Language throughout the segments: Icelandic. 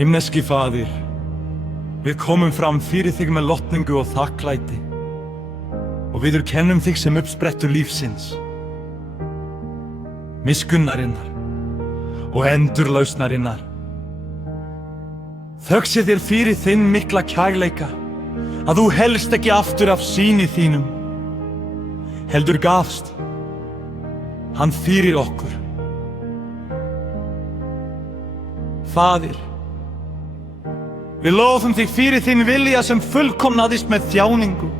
Himneski Faðir, við komum fram fyrir þig með lotningu og þakklæti og viðurkennum þig sem uppsprettur lífsins, miskunnarinnar og endurlausnarinnar. Þökk sé þér fyrir þinn mikla kærleika að þú helst ekki aftur af syni þínum, heldur gafst hann fyrir okkur. Faðir, við lofum þig fyrir þinn vilja sem fullkomnaðist með þjáningu,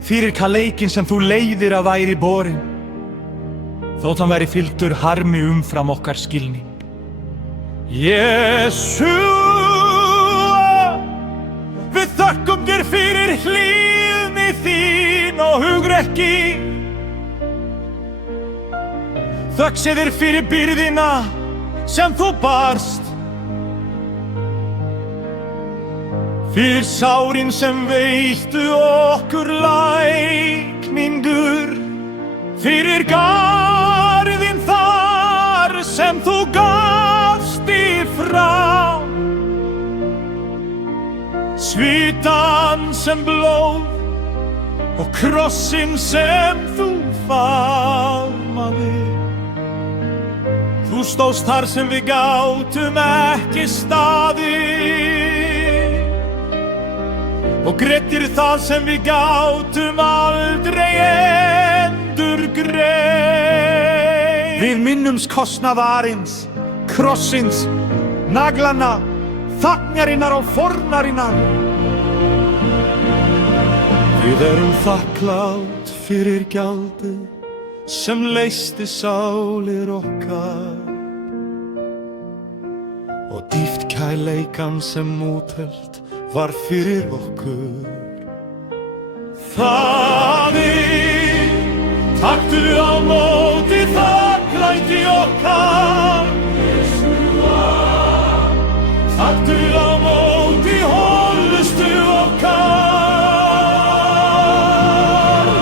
fyrir kaleikinn sem þú leiðir að væri borinn, þótt hann væri fylltur harmi umfram okkar skilning. Jesúa, við þökkum þér fyrir hlýðni þín og hugrekki. Þökk sé þér fyrir byrðina sem þú barst, fyrir sárin sem veittu okkur lækningur, fyrir garðinn þar sem þú gafst ifrá, svitan sem blóð og krossinn sem þú faðmaðir. Þú stóðst þar sem við gátum ekki staðið og greiddir það sem við gátum aldrei endurgreitt. Við minnumst kostnaðarins, krossins, naglana, þagnarinnar og fornarinnar. Við erum þakklát fyrir gjaldið sem leysti sálir okkar og dýpt kærleikann sem úthelt var fyrir okkur. Faðir, taktu á móti þakklæti okkar. Jesúa, taktu á móti hollustu okkar.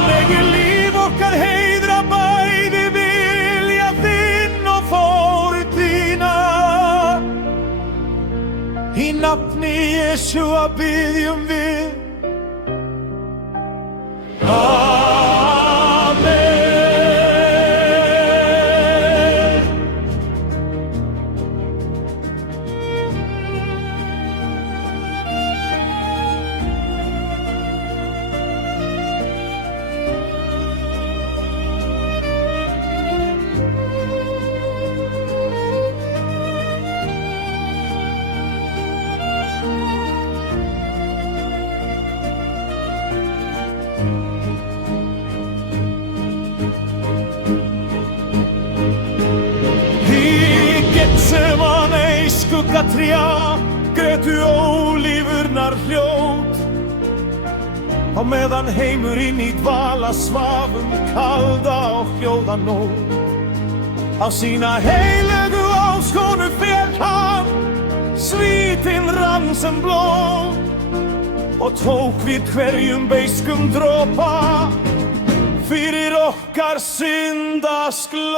Megi líf okkar heiðra bæði vilja þinn og fortíðina. Í nafni Jesúa biðjum við. Skuggatrjá grétu ólífurnar hljót á meðan heimurinn í dvala svafum kalda og hljóða nótt. Á sína heilögu áskonu fékk hann, svítinn rann sem blóð og tók við hverjum beiskum dropa fyrir okkar syndaslóð.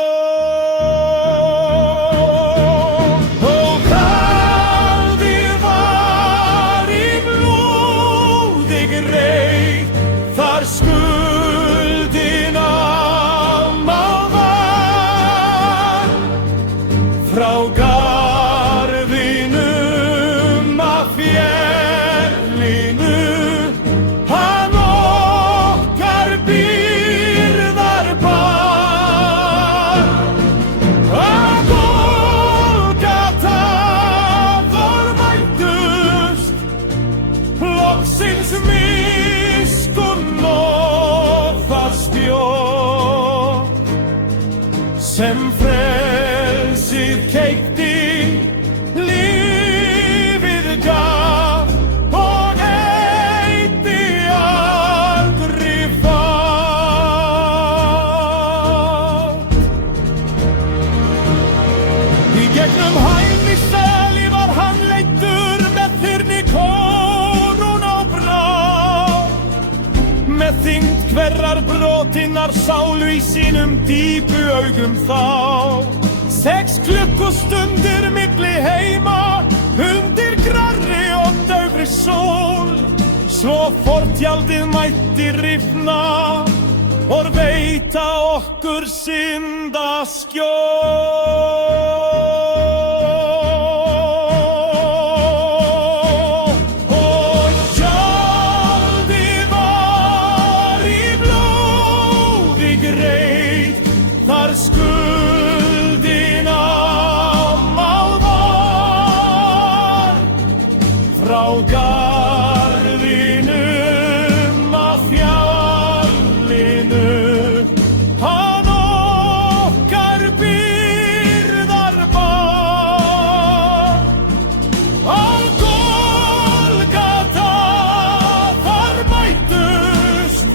Sem frelsið keikti, lífið gaf og eyddi aldrei fatt. Í gegnum hæfnisdali var hann leiddur með þyrni kórun og brá, með þyngd hverrar brotinnar sálu í sínum dýpu augum þá. 6 klukkustundir milli heima undir grarri og daufri sól. Svo fortjaldið mætti rifna og veita okkur syndaskjól. Og tjaldið var í blóði greyt, þar skuldin ámál var. Frá garðinum að fjallinu, hann okkar byrðar bar. Á Golgata þar mættust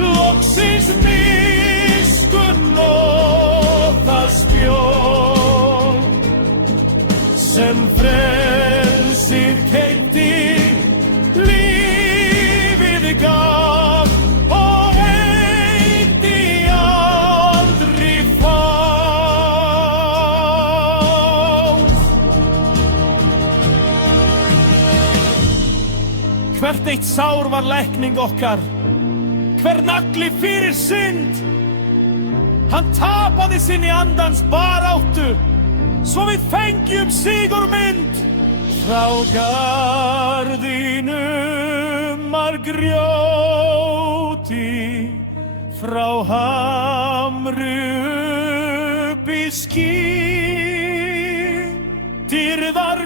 loksins miskunn og það spjól sem frelsið keypti, lífið gaf og eyddi aldrei fát. Hvert eitt sár var lækning okkar, hver nagli fyrir synd. Hann tapaði sinni andans baráttu, svo við fengjum sigurmynd. Frá garðinum að grjóti, frá hamri upp í ský, dýrðar